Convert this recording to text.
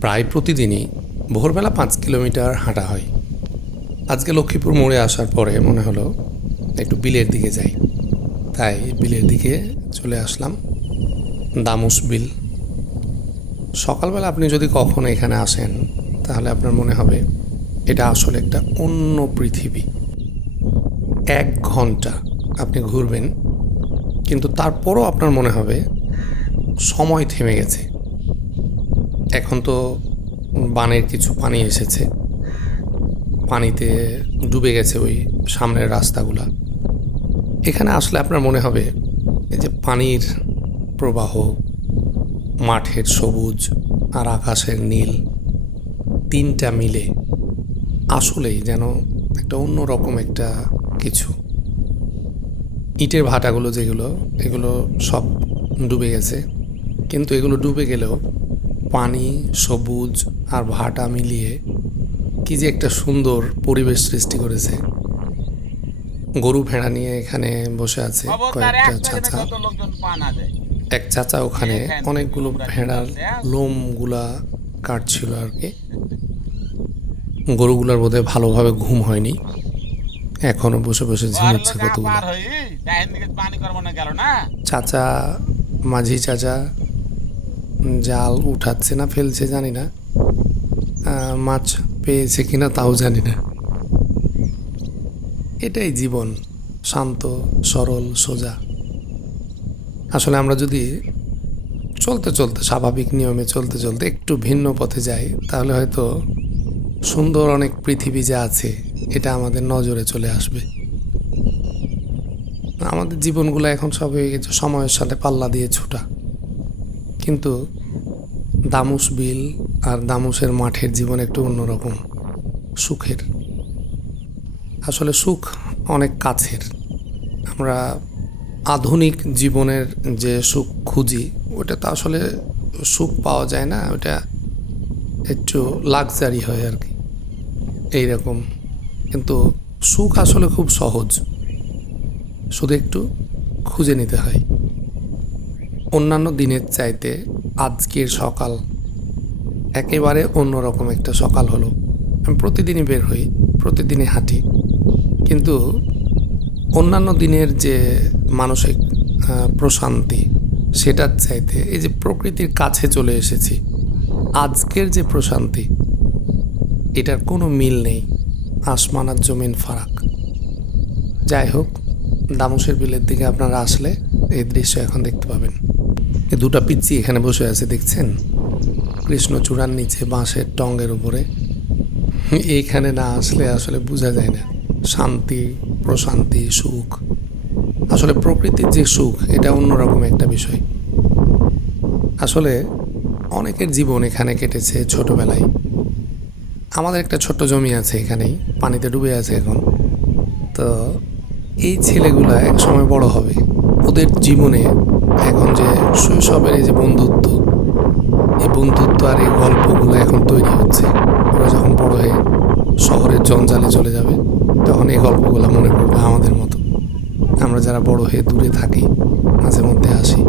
প্রায় প্রতিদিনই ভোরবেলা পাঁচ কিলোমিটার হাঁটা হয়। আজকে লক্ষ্মীপুর মোড়ে আসার পরে মনে হলো একটু বিলের দিকে যাই। তাই বিলের দিকে চলে আসলাম দামুস বিল। সকালবেলা আপনি যদি কখনো এখানে আসেন, তাহলে আপনার মনে হবে এটা আসলে একটা অন্য পৃথিবী। এক ঘণ্টা আপনি ঘুরবেন, কিন্তু তারপরও আপনার মনে হবে সময় থেমে গেছে। এখন তো বানের কিছু পানি এসেছে। পানিতে ডুবে গেছে ওই সামনের রাস্তাগুলা। এখানে আসলে আপনার মনে হবে, এই যে পানির প্রবাহ, মাঠের সবুজ আর আকাশের নীল, তিনটা মিলে আসলেই যেন একটা অন্যরকম একটা কিছু। ইটের ভাটাগুলো যেগুলো, এগুলো সব ডুবে গেছে। কিন্তু এগুলো ডুবে গেলেও পানি সবুজ আর ভাটা মিলিয়ে কি যে একটা সুন্দর পরিবেশ সৃষ্টি করেছে। গরু ভেড়া নিয়ে এখানে বসে আছে কয়েকটা চাচা। এক চাচা ওখানে অনেকগুলো ভেড়ার লোমগুলা কাটছিল আর কি। গরুগুলার বোধহয় ভালোভাবে ঘুম হয়নি। এখনও বসে বসে ঝিমুচ্ছে কতগুলো চাচা মাঝি চাচা জাল উঠাচ্ছে না, ফেলছে, জানি না। মাছ পেয়েছে কিনা তাও জানি না। এটাই জীবন, শান্ত, সরল, সোজা। আসলে আমরা যদি চলতে চলতে, স্বাভাবিক নিয়মে চলতে চলতে একটু ভিন্ন পথে যাই, তাহলে হয়তো সুন্দর অনেক পৃথিবী যা আছে, এটা আমাদের নজরে চলে আসবে। আমাদের জীবনগুলো এখন সব হয়ে গেছে সময়ের সাথে পাল্লা দিয়ে ছোটা। কিন্তু দামুস বিল আর দামুসের মাঠের জীবন একটু অন্যরকম, সুখের। আসলে সুখ অনেক কাছের। আমরা আধুনিক জীবনের যে সুখ খুঁজি, ওটা তো আসলে সুখ পাওয়া যায় না, ওটা একটু লাক্সারি হয় আর কি। এইরকম। কিন্তু সুখ আসলে খুব সহজ। শুধু একটু খুঁজে নিতে হয়। অন্যান্য দিনের চাইতে আজকের সকাল একেবারে অন্যরকম একটা সকাল হলো। আমি প্রতিদিনই বের হই, প্রতিদিনই হাঁটি। কিন্তু অন্যান্য দিনের যে মানসিক প্রশান্তি, সেটার চাইতে এই যে প্রকৃতির কাছে চলে এসেছি, আজকের যে প্রশান্তি, এটার কোনো মিল নেই। আসমান আর জমিন ফারাক। যাই হোক দামুসের বিলের দিকে আপনারা আসলে এই দৃশ্য এখন দেখতে পাবেন। এই দুটা পিচ্ছি এখানে বসে আছে, দেখছেন? কৃষ্ণচূড়ার নিচে বাঁশের টঙ্গের উপরে। এইখানে না আসলে আসলে বোঝা যায় না। শান্তি, প্রশান্তি, সুখ। আসলে প্রকৃতির যে সুখ, এটা অন্যরকম একটা বিষয়। আসলে অনেকের জীবন এখানে কেটেছে ছোটবেলায়। আমাদের একটা ছোট্ট জমি আছে এখানেই, পানিতে ডুবে আছে এখন। তো এই ছেলেগুলা এক সময় বড় হবে। ওদের জীবনে এখন যে শৈশবের এই যে বন্ধুত্ব, এই বন্ধুত্ব আর এই গল্পগুলো এখন তৈরি হচ্ছে। ওরা যখন বড় হয়ে শহরের জঞ্জালে চলে যাবে, তখন এই গল্পগুলো মনে পড়বে আমাদের মতো। আমরা যারা বড় হয়ে দূরে থাকি মাঝে মধ্যে আসি